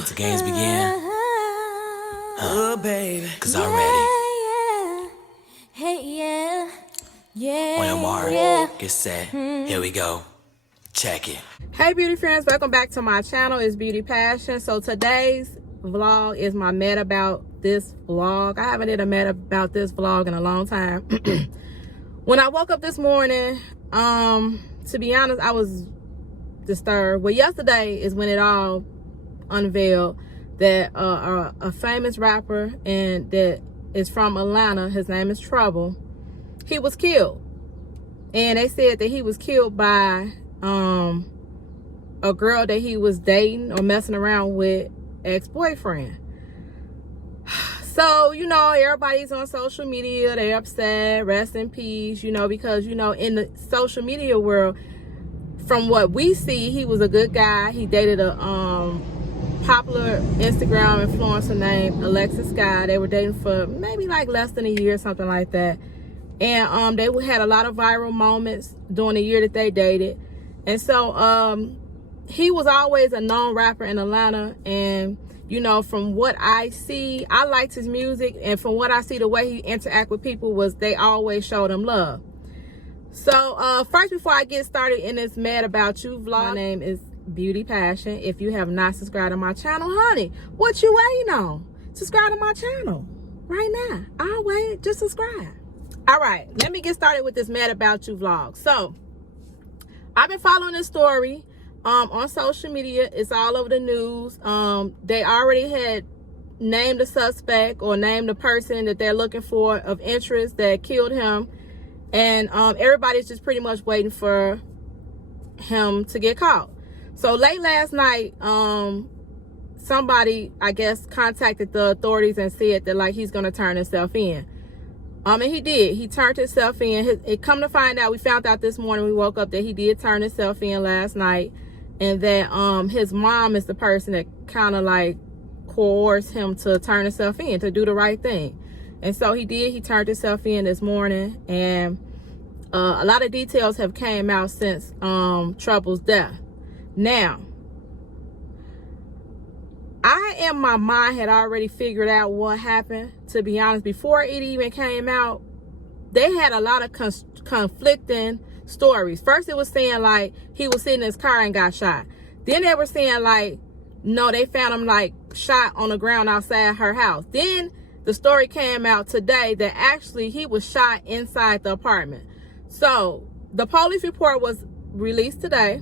Let the games begin. Oh, baby. Cause I'm ready. On your mark, get set, here we go. Check it. Hey beauty friends, welcome back to my channel. It's Beauty Passion. So today's vlog is my mad about this vlog. I haven't did a mad about this vlog in a long time. When I woke up this morning, to be honest, I was disturbed. Well, yesterday is when it all unveiled that a famous rapper and that is from Atlanta, his name is Trouble, he was killed. And they said that he was killed by a girl that he was dating or messing around with, ex-boyfriend. So, you know, everybody's on social media, they're upset, rest in peace, you know, because, you know, in the social media world, from what we see, he was a good guy. He dated a popular Instagram influencer named Alexis Sky. They were dating for maybe like less than a year, something like that. And they had a lot of viral moments during the year that they dated. And so he was always a known rapper in Atlanta. And, you know, from what I see, I liked his music. And from what I see, the way he interact with people was they always showed him love. So first, before I get started in this Mad About You vlog, my name is Beauty Passion. If you have not subscribed to my channel, honey, what you waiting on? Subscribe to my channel right now. I'll wait. Just subscribe. All right, let me get started with this Mad About You vlog. So I've been following this story on social media. It's all over the news. They already had named the suspect or named the person that they're looking for of interest that killed him. And everybody's just pretty much waiting for him to get caught. So late last night, somebody, I guess, contacted the authorities and said that, like, he's going to turn himself in. And he did. He turned himself in. It come to find out, we found out this morning, we woke up, that he did turn himself in last night. And that his mom is the person that kind of like coerced him to turn himself in, to do the right thing. And so he did. He turned himself in this morning. And a lot of details have came out since Trouble's death. Now, my mind had already figured out what happened. To be honest, before it even came out, they had a lot of conflicting stories. First, it was saying like he was sitting in his car and got shot. Then they were saying like, no, they found him like shot on the ground outside her house. Then the story came out today that actually he was shot inside the apartment. So the police report was released today.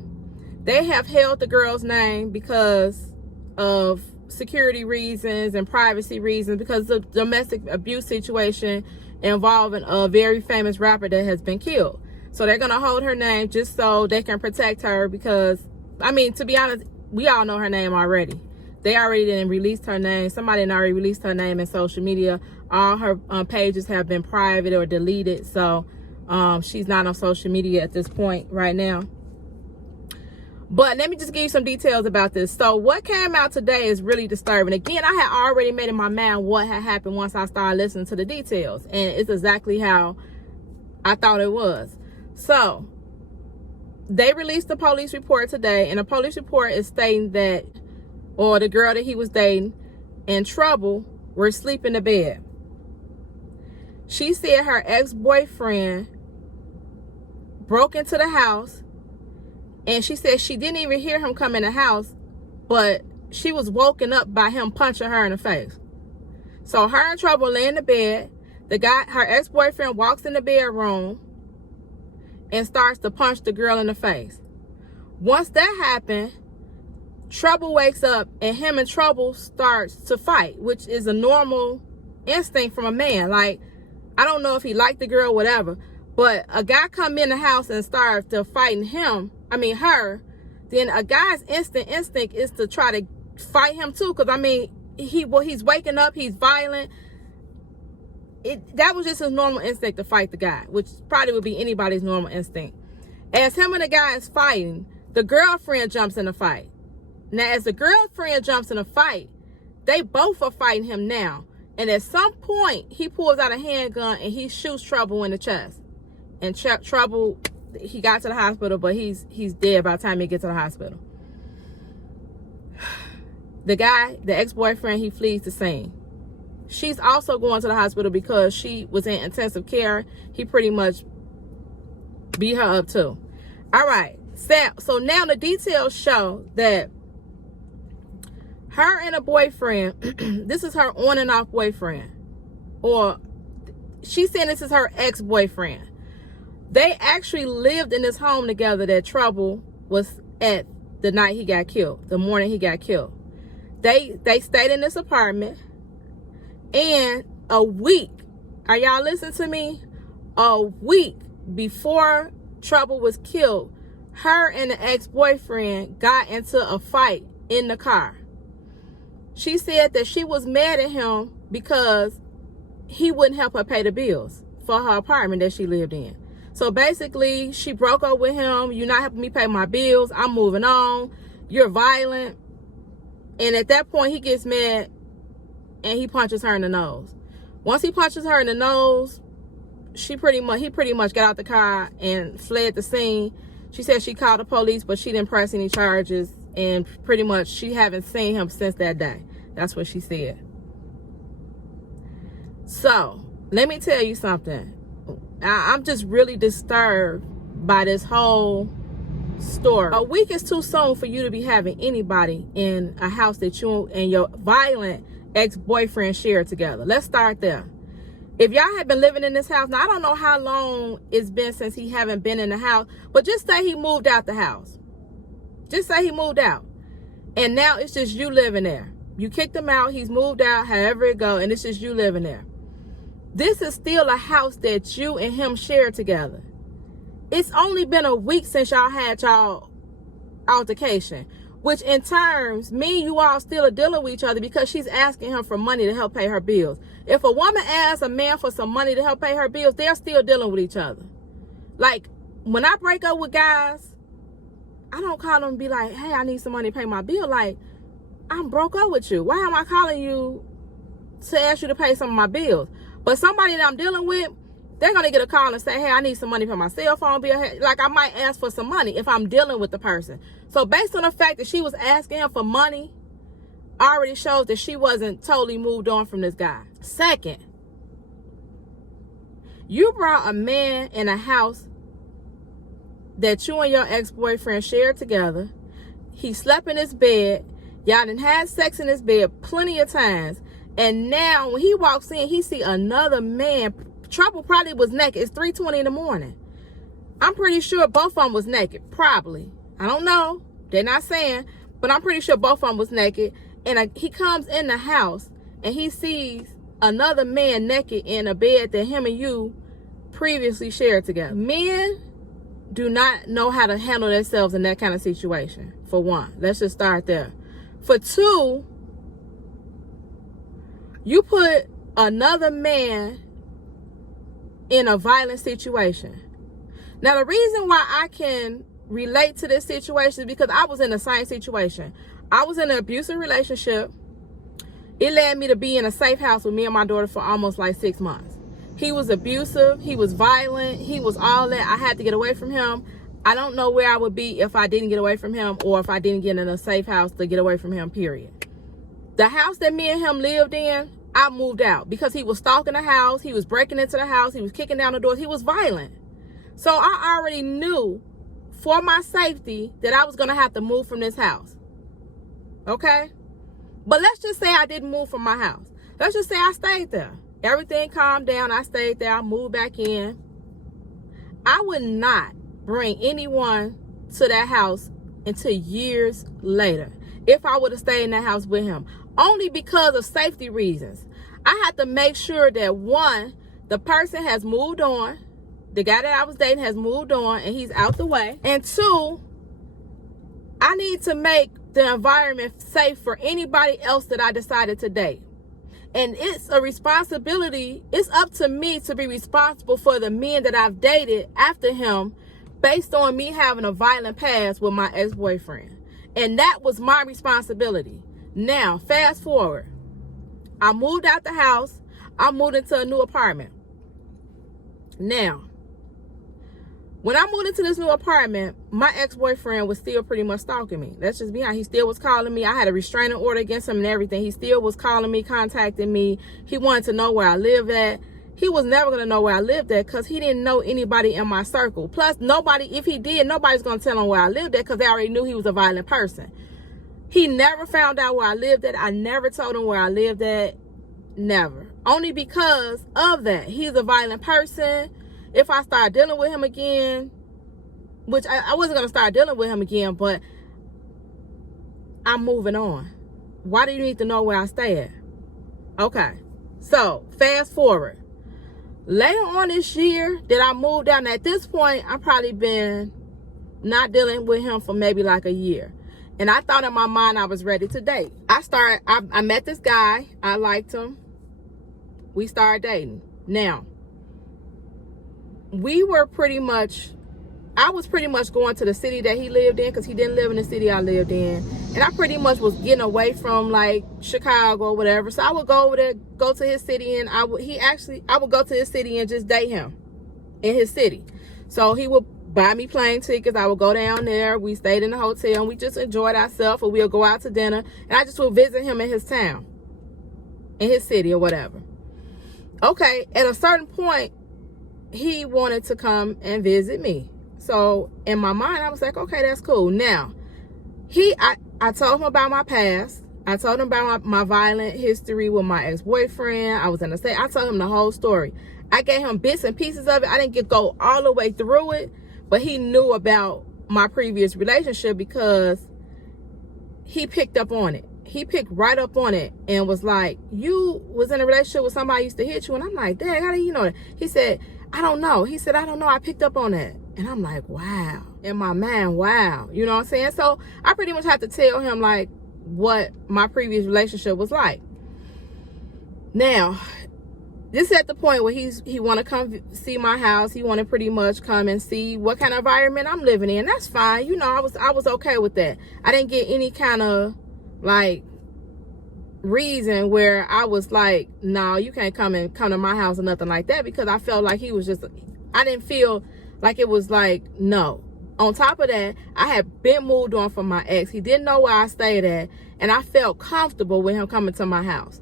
They have held the girl's name because of security reasons and privacy reasons, because of the domestic abuse situation involving a very famous rapper that has been killed. So they're going to hold her name just so they can protect her, because, I mean, to be honest, we all know her name already. They already didn't release her name. Somebody had already released her name in social media. All her pages have been private or deleted. So she's not on social media at this point right now. But let me just give you some details about this. So what came out today is really disturbing. Again, I had already made in my mind what had happened once I started listening to the details. And it's exactly how I thought it was. So they released the police report today. And the police report is stating that, or the girl that he was dating and Trouble were asleep in the bed. She said her ex-boyfriend broke into the house. And she said she didn't even hear him come in the house, but she was woken up by him punching her in the face. So her and Trouble lay in the bed. The guy, her ex-boyfriend, walks in the bedroom and starts to punch the girl in the face. Once that happened, Trouble wakes up and him and Trouble starts to fight, which is a normal instinct from a man. Like, I don't know if he liked the girl, whatever, but a guy come in the house and starts to fighting her, then a guy's instinct is to try to fight him too. Because, I mean, he's waking up, he's violent. That was just his normal instinct to fight the guy, which probably would be anybody's normal instinct. As him and the guy is fighting, the girlfriend jumps in the fight. Now, as the girlfriend jumps in a fight, they both are fighting him now. And at some point, he pulls out a handgun and he shoots Trouble in the chest. And Trouble, he got to the hospital, but he's dead by the time he gets to the hospital. the guy, the ex-boyfriend, he flees the scene. She's also going to the hospital because she was in intensive care. He pretty much beat her up too. All right. So now the details show that her and a boyfriend, this is her on and off boyfriend. Or she's saying this is her ex-boyfriend. They actually lived in this home together that Trouble was at the night he got killed, the morning he got killed. They stayed in this apartment. And a week, are y'all listening to me? A week before Trouble was killed, her and the ex-boyfriend got into a fight in the car. She said that she was mad at him because he wouldn't help her pay the bills for her apartment that she lived in. So basically, she broke up with him. You're not helping me pay my bills. I'm moving on. You're violent. And at that point, he gets mad and he punches her in the nose. Once he punches her in the nose, he pretty much got out the car and fled the scene. She said she called the police, but she didn't press any charges, and pretty much she haven't seen him since that day. That's what she said. So let me tell you something. I'm just really disturbed by this whole story. A week is too soon for you to be having anybody in a house that you and your violent ex-boyfriend share together. Let's start there. If y'all have been living in this house, now I don't know how long it's been since he haven't been in the house, but just say he moved out the house. Just say he moved out. And now it's just you living there. You kicked him out, he's moved out, however it go, and it's just you living there. This is still a house that you and him share together. It's only been a week since y'all had y'all altercation, which in terms, me and you all still are dealing with each other because she's asking him for money to help pay her bills. If a woman asks a man for some money to help pay her bills, they're still dealing with each other. Like, when I break up with guys, I don't call them and be like, hey, I need some money to pay my bill. Like, I'm broke up with you. Why am I calling you to ask you to pay some of my bills? But somebody that I'm dealing with, they're going to get a call and say, hey, I need some money for my cell phone bill. Like, I might ask for some money if I'm dealing with the person. So based on the fact that she was asking him for money, already shows that she wasn't totally moved on from this guy. Second, you brought a man in a house that you and your ex-boyfriend shared together. He slept in his bed. Y'all done had sex in his bed plenty of times. And now when he walks in, he see another man. Trouble probably was naked. It's 3:20 in the morning. I'm pretty sure both of them was naked. Probably. I don't know. They're not saying. But I'm pretty sure both of them was naked. And he comes in the house and he sees another man naked in a bed that him and you previously shared together. Men do not know how to handle themselves in that kind of situation, for one. Let's just start there. For two, you put another man in a violent situation. Now, the reason why I can relate to this situation is because I was in the same situation. I was in an abusive relationship. It led me to be in a safe house with me and my daughter for almost like 6 months. He was abusive. He was violent. He was all that. I had to get away from him. I don't know where I would be if I didn't get away from him or if I didn't get in a safe house to get away from him, period. The house that me and him lived in, I moved out because he was stalking the house. He was breaking into the house. He was kicking down the doors. He was violent. So I already knew for my safety that I was going to have to move from this house. Okay? But let's just say I didn't move from my house. Let's just say I stayed there. Everything calmed down. I stayed there. I moved back in. I would not bring anyone to that house until years later if I would have stayed in that house with him. Only because of safety reasons. I had to make sure that, one, the person has moved on. The guy that I was dating has moved on and he's out the way. And two, I need to make the environment safe for anybody else that I decided to date. And it's a responsibility. It's up to me to be responsible for the men that I've dated after him based on me having a violent past with my ex-boyfriend. And that was my responsibility. Now, fast forward. I moved out the house. I moved into a new apartment. Now, When I moved into this new apartment, my ex-boyfriend was still pretty much stalking me. That's just behind. He still was calling me. I had a restraining order against him and everything. He still was calling me, contacting me. He wanted to know where I live at. He was never going to know where I lived at because he didn't know anybody in my circle. Plus, nobody, if he did, nobody's going to tell him where I lived at because they already knew he was a violent person. He never found out where I lived at. I never told him where I lived at. Never. Only because of that. He's a violent person. If I start dealing with him again, which I wasn't going to start dealing with him again, but I'm moving on. Why do you need to know where I stay at? Okay. So, fast forward. Later on this year that I moved down, at this point, I've probably been not dealing with him for maybe like a year. And I thought in my mind I was ready to date. I met this guy. I liked him. We started dating. Now, I was pretty much going to the city that he lived in because he didn't live in the city I lived in. And I pretty much was getting away from like Chicago or whatever. So I would go over there, go to his city, and I would go to his city and just date him in his city. So he would buy me plane tickets. I would go down there. We stayed in the hotel and we just enjoyed ourselves, or we'll go out to dinner. And I just would visit him in his town, in his city or whatever. Okay, at a certain point, he wanted to come and visit me. So in my mind, I was like, okay, that's cool. Now, I told him about my past. I told him about my violent history with my ex-boyfriend. I was in the state. I told him the whole story. I gave him bits and pieces of it. I didn't go all the way through it, but he knew about my previous relationship because he picked up on it. He picked right up on it and was like, you was in a relationship with somebody who used to hit you? And I'm like, dang, how do you know that? He said, I don't know. He said, I don't know. I picked up on that. And I'm like, wow. In my mind, wow. You know what I'm saying? So I pretty much have to tell him like what my previous relationship was like. Now, this is at the point where he want to come see my house. He want to pretty much come and see what kind of environment I'm living in. That's fine. You know, I was okay with that. I didn't get any kind of like reason where I was like, no, you can't come to my house or nothing like that, because I felt like he was just, I didn't feel like it was like, no. On top of that, I had been moved on from my ex. He didn't know where I stayed at, and I felt comfortable with him coming to my house.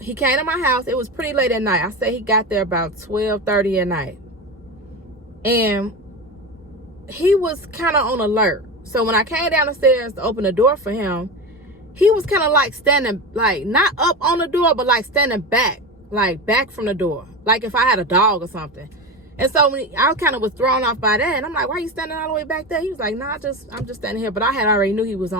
He came to my house. It was pretty late at night. I say he got there about 12:30 at night. And he was kind of on alert. So when I came down the stairs to open the door for him, he was kind of like standing, like not up on the door, but like standing back, like back from the door. Like if I had a dog or something. And so I kind of was thrown off by that. And I'm like, why are you standing all the way back there? He was like, nah, I'm just standing here. But I had already knew he was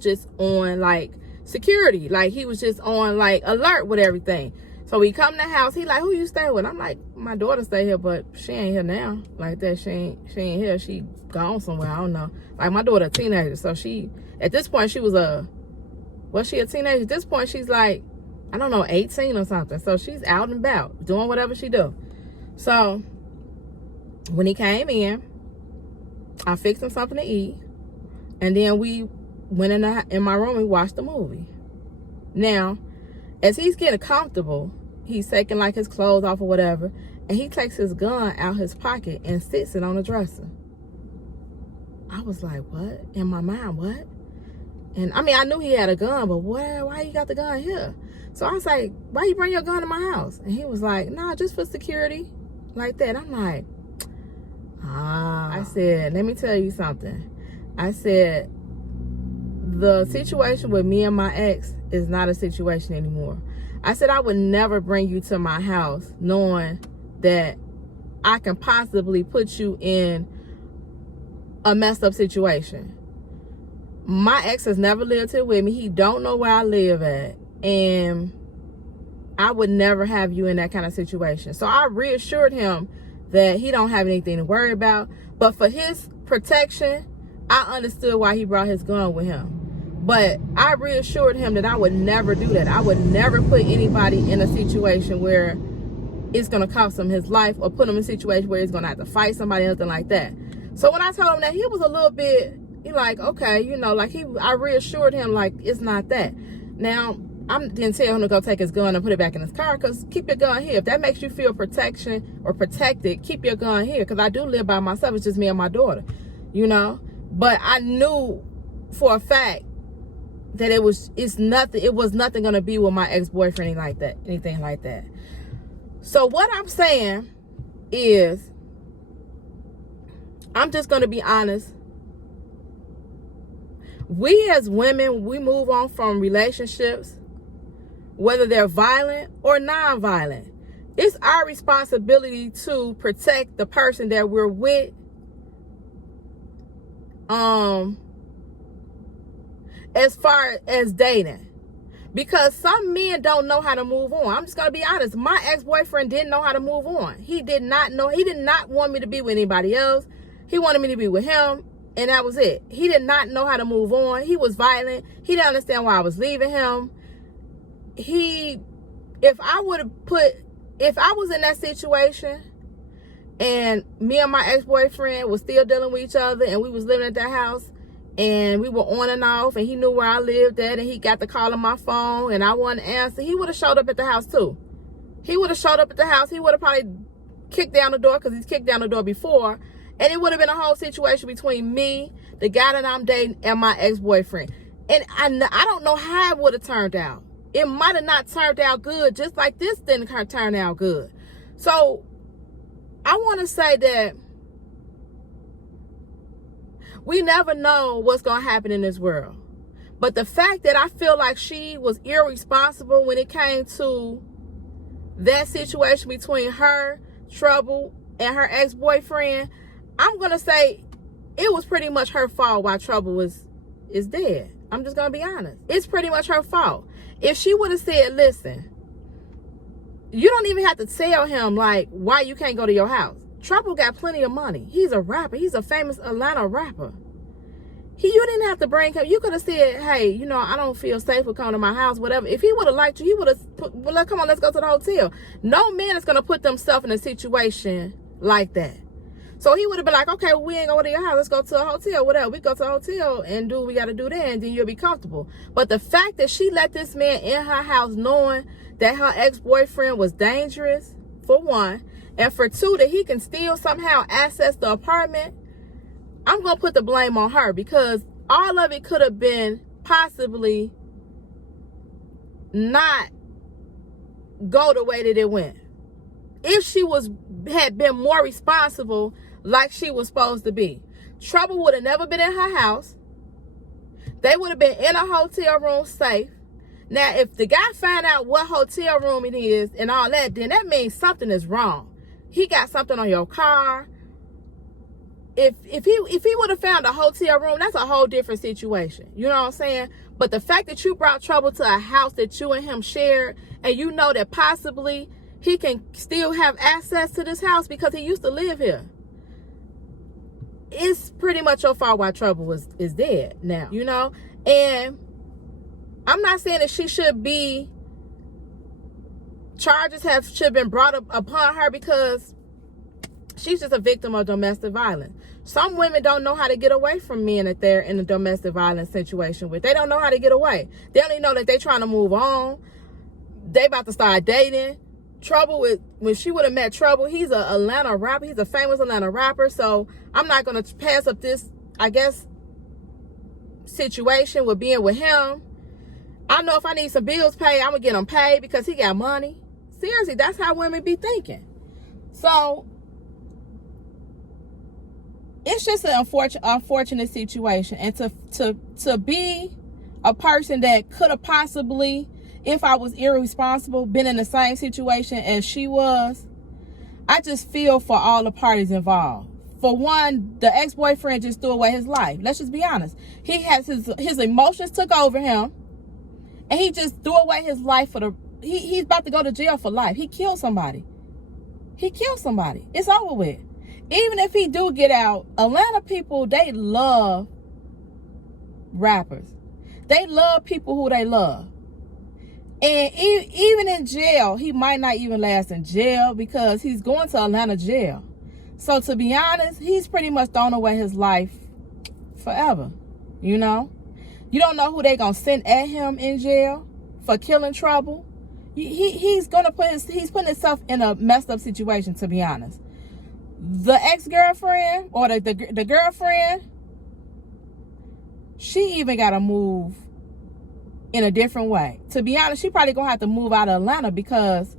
just on like security. Like he was just on like alert with everything. So we come to the house. He like, who you stay with? I'm like, my daughter stay here, but she ain't here now. Like that, she ain't here. She gone somewhere. I don't know. Like my daughter a teenager. So at this point, she was she a teenager? At this point, she's like, I don't know, 18 or something. So she's out and about, doing whatever she do. So when he came in, I fixed him something to eat. And then we went in my room and watched the movie. Now, as he's getting comfortable, he's taking like his clothes off or whatever. And he takes his gun out his pocket and sits it on the dresser. I was like, what? In my mind, what? And I mean, I knew he had a gun, but why you got the gun here? So I was like, why you bring your gun to my house? And he was like, nah, just for security. Like that. I'm like, I said, let me tell you something. I said, the situation with me and my ex is not a situation anymore. I said, I would never bring you to my house knowing that I can possibly put you in a messed up situation. My ex has never lived here with me. He don't know where I live at. And I would never have you in that kind of situation. So I reassured him that he don't have anything to worry about. But for his protection, I understood why he brought his gun with him. But I reassured him that I would never do that. I would never put anybody in a situation where it's going to cost him his life, or put him in a situation where he's going to have to fight somebody or something like that. So when I told him that, he was a little bit, he like, okay, you know, like I reassured him like it's not that. Now, I didn't tell him to go take his gun and put it back in his car, because keep your gun here. If that makes you feel protection or protected, keep your gun here, because I do live by myself. It's just me and my daughter, you know. But I knew for a fact that it was nothing gonna be with my ex-boyfriend anything like that. So what I'm saying is, I'm just gonna be honest. We as women, we move on from relationships, whether they're violent or non-violent. It's our responsibility to protect the person that we're with, as far as dating. Because some men don't know how to move on. I'm just going to be honest. My ex-boyfriend didn't know how to move on. He did not want me to be with anybody else. He wanted me to be with him, and that was it. He did not know how to move on. He was violent. He didn't understand why I was leaving him. If I was in that situation and me and my ex-boyfriend was still dealing with each other and we was living at that house and we were on and off and he knew where I lived at and he got the call on my phone and I wouldn't answer, he would have showed up at the house too. He would have showed up at the house. He would have probably kicked down the door, because he's kicked down the door before. And it would have been a whole situation between me, the guy that I'm dating, and my ex-boyfriend. And I don't know how it would have turned out. It might have not turned out good, just like this didn't turn out good. So I want to say that we never know what's going to happen in this world. But the fact that I feel like she was irresponsible when it came to that situation between her, Trouble, and her ex-boyfriend, I'm going to say it was pretty much her fault why Trouble is dead. I'm just going to be honest. It's pretty much her fault. If she would have said, listen, you don't even have to tell him, like, why you can't go to your house. Trouble got plenty of money. He's a rapper. He's a famous Atlanta rapper. You didn't have to bring him. You could have said, hey, you know, I don't feel safe with coming to my house, whatever. If he would have liked you, he would have put, well, come on, let's go to the hotel. No man is going to put themselves in a situation like that. So he would have been like, okay, well, we ain't going to your house. Let's go to a hotel, whatever. We go to a hotel and do what we got to do there, and then you'll be comfortable. But the fact that she let this man in her house knowing that her ex-boyfriend was dangerous, for one, and for two, that he can still somehow access the apartment, I'm going to put the blame on her, because all of it could have been possibly not go the way that it went. If she had been more responsible like she was supposed to be. Trouble would have never been in her house. They would have been in a hotel room safe. Now, if the guy find out what hotel room it is and all that, then that means something is wrong. He got something on your car. If he would have found a hotel room, that's a whole different situation. You know what I'm saying? But the fact that you brought Trouble to a house that you and him shared, and you know that possibly he can still have access to this house because he used to live here, it's pretty much your fault why Trouble is dead now, you know? And I'm not saying that she should be, charges should have been brought up upon her, because she's just a victim of domestic violence. Some women don't know how to get away from men that they're in a domestic violence situation with. They don't know how to get away. They only know that they're trying to move on. They about to start dating. Trouble, when she would have met Trouble, he's an Atlanta rapper. He's a famous Atlanta rapper. So I'm not going to pass up this, I guess, situation with being with him. I know if I need some bills paid, I'm going to get them paid because he got money. Seriously, that's how women be thinking. So it's just an unfortunate situation. And to be a person that could have possibly, if I was irresponsible, been in the same situation as she was, I just feel for all the parties involved. For one, the ex-boyfriend just threw away his life. Let's just be honest. He has his emotions took over him, and he just threw away his life for the. He's about to go to jail for life. He killed somebody. It's over with. Even if he do get out, Atlanta people, they love rappers. They love people who they love. And even in jail, he might not even last in jail because he's going to Atlanta jail. So to be honest, he's pretty much thrown away his life forever, you know? You don't know who they going to send at him in jail for killing Trouble, he's putting himself in a messed up situation, to be honest. The ex-girlfriend or the girlfriend, she even got to move in a different way. To be honest, she probably gonna have to move out of Atlanta because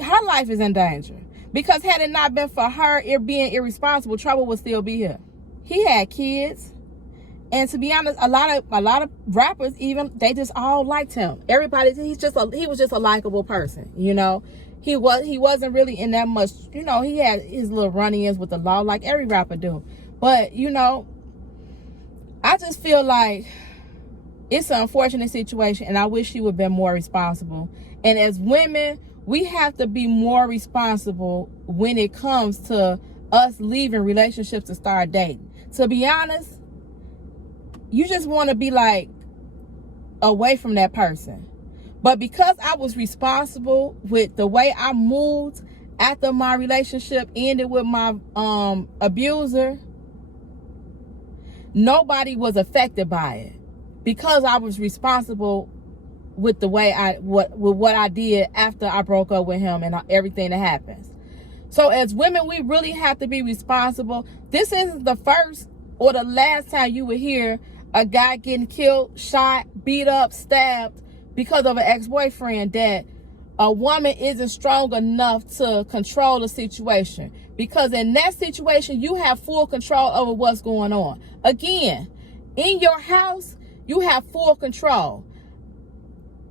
her life is in danger. Because had it not been for her being irresponsible, Trouble would still be here. He had kids, and to be honest, a lot of rappers, even, they just all liked him. Everybody, he was just a likable person, you know. He wasn't really in that much, you know. He had his little run-ins with the law, like every rapper do. But you know, I just feel like it's an unfortunate situation, and I wish she would have been more responsible. And as women, we have to be more responsible when it comes to us leaving relationships to start dating. To be honest, you just want to be like away from that person. But because I was responsible with the way I moved after my relationship ended with my abuser, nobody was affected by it. Because I was responsible with the way what I did after I broke up with him and everything that happens. So as women, we really have to be responsible. This isn't the first or the last time you will hear a guy getting killed, shot, beat up, stabbed because of an ex-boyfriend, that a woman isn't strong enough to control the situation. Because in that situation, you have full control over what's going on. Again, in your house, you have full control.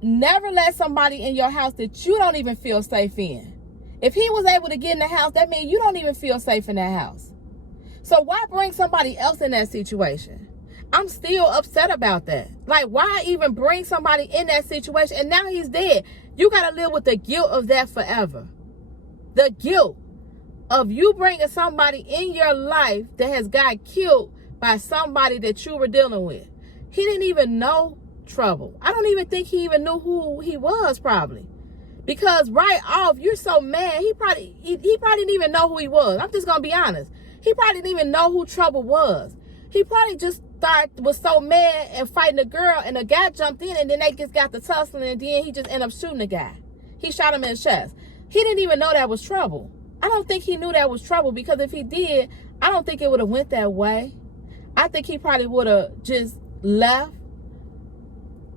Never let somebody in your house that you don't even feel safe in. If he was able to get in the house, that means you don't even feel safe in that house. So why bring somebody else in that situation? I'm still upset about that. Like, why even bring somebody in that situation? And now he's dead. You got to live with the guilt of that forever. The guilt of you bringing somebody in your life that has got killed by somebody that you were dealing with. He didn't even know Trouble. I don't even think he even knew who he was, probably. Because right off, you're so mad. He probably didn't even know who he was. I'm just going to be honest. He probably didn't even know who Trouble was. He probably just was so mad and fighting a girl, and a guy jumped in, and then they just got the tussling, and then he just ended up shooting the guy. He shot him in his chest. He didn't even know that was Trouble. I don't think he knew that was Trouble, because if he did, I don't think it would have went that way. I think he probably would have just left.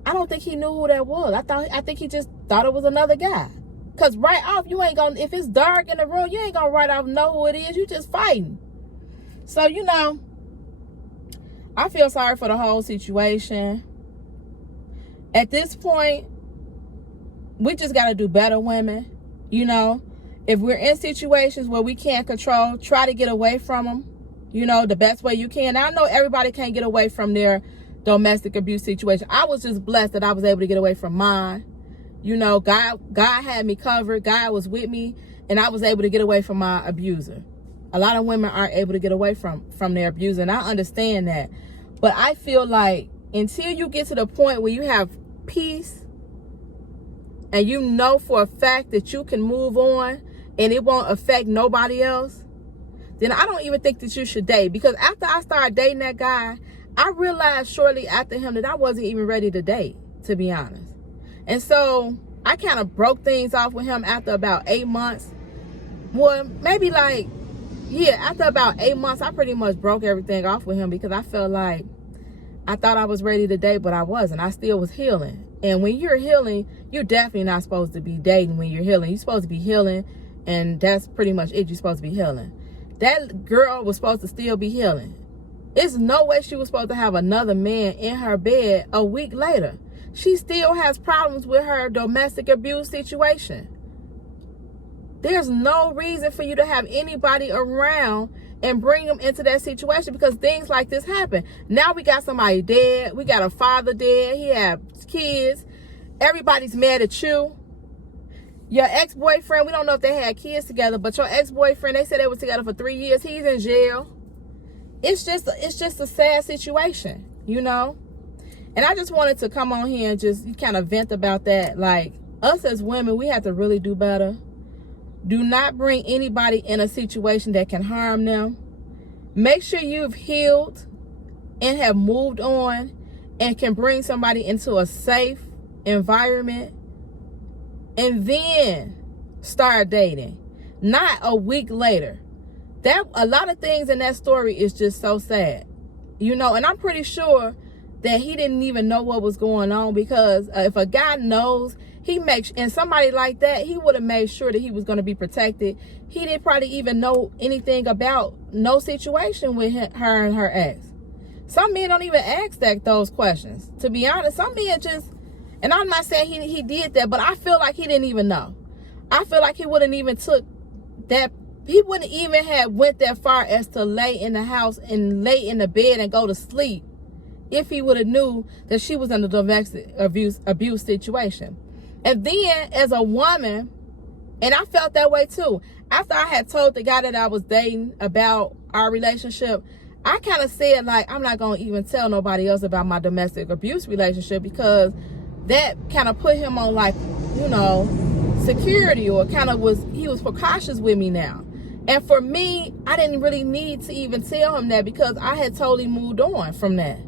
I don't think he knew who that was. I think he just thought it was another guy. Because right off, you ain't gonna, if it's dark in the room, you ain't gonna right off know who it is. You just fighting. So, you know, I feel sorry for the whole situation. At this point, we just got to do better, women. You know, if we're in situations where we can't control, try to get away from them, you know, the best way you can. Now, I know everybody can't get away from their domestic abuse situation. I was just blessed that I was able to get away from mine. You know, God had me covered. God was with me, and I was able to get away from my abuser. A lot of women aren't able to get away from their abuser, and I understand that. But I feel like until you get to the point where you have peace and you know for a fact that you can move on and it won't affect nobody else, then I don't even think that you should date. Because after I started dating that guy, I realized shortly after him that I wasn't even ready to date, to be honest. And so I kind of broke things off with him after about 8 months. Well, maybe like, yeah, after about 8 months, I pretty much broke everything off with him, because I felt like I thought I was ready to date, but I wasn't. I still was healing. And when you're healing, you're definitely not supposed to be dating when you're healing. You're supposed to be healing, and that's pretty much it. You're supposed to be healing. That girl was supposed to still be healing. It's no way she was supposed to have another man in her bed a week later. She still has problems with her domestic abuse situation. There's no reason for you to have anybody around and bring them into that situation, because things like this happen. Now we got somebody dead. We got a father dead. He had kids. Everybody's mad at you. Your ex-boyfriend, we don't know if they had kids together, but your ex-boyfriend, they said they were together for 3 years. He's in jail. It's just a sad situation, you know? And I just wanted to come on here and just kind of vent about that. Like, us as women, we have to really do better. Do not bring anybody in a situation that can harm them. Make sure you've healed and have moved on. and can bring somebody into a safe environment and then start dating, not a week later. That a lot of things in that story is just so sad, you know. And I'm pretty sure that he didn't even know what was going on, because if a guy knows, he makes, and somebody like that, he would have made sure that he was going to be protected. He didn't probably even know anything about no situation with her and her ex. Some men don't even ask those questions, to be honest. Some men just, and I'm not saying he did that, but I feel like he didn't even know. I feel like he wouldn't even took that, he wouldn't even have went that far as to lay in the house and lay in the bed and go to sleep if he would have knew that she was in a domestic abuse situation. And then as a woman, and I felt that way too, after I had told the guy that I was dating about our relationship, I kind of said, like, I'm not going to even tell nobody else about my domestic abuse relationship, because that kind of put him on, like, you know, security, or kind of he was precautious with me now. And for me, I didn't really need to even tell him that, because I had totally moved on from that.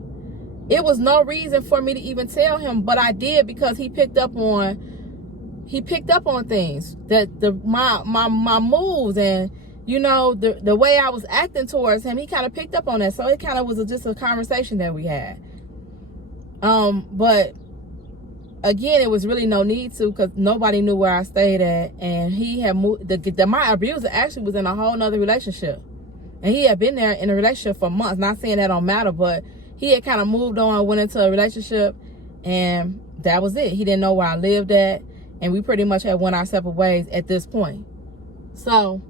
It was no reason for me to even tell him, but I did, because he picked up on things, that my moves, and, you know, the way I was acting towards him. He kind of picked up on that. So it kind of was just a conversation that we had. But again, it was really no need to, because nobody knew where I stayed at, and he had moved. My abuser actually was in a whole nother relationship, and he had been there in a relationship for months. Not saying that don't matter, but he had kind of moved on, went into a relationship, and that was it. He didn't know where I lived at, and we pretty much had went our separate ways at this point. So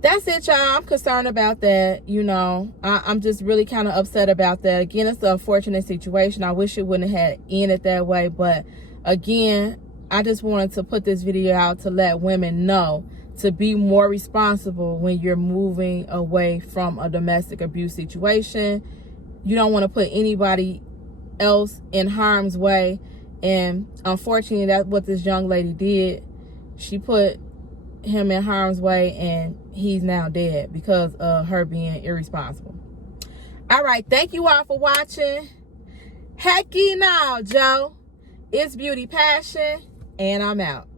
that's it, y'all. I'm concerned about that. You know, I'm just really kind of upset about that. Again, it's an unfortunate situation. I wish it wouldn't have ended that way. But again, I just wanted to put this video out to let women know to be more responsible when you're moving away from a domestic abuse situation. You don't want to put anybody else in harm's way. And unfortunately, that's what this young lady did. She put him in harm's way, and he's now dead because of her being irresponsible. All right, thank you all for watching. Hecky now, Joe. It's Beauty Passion, and I'm out.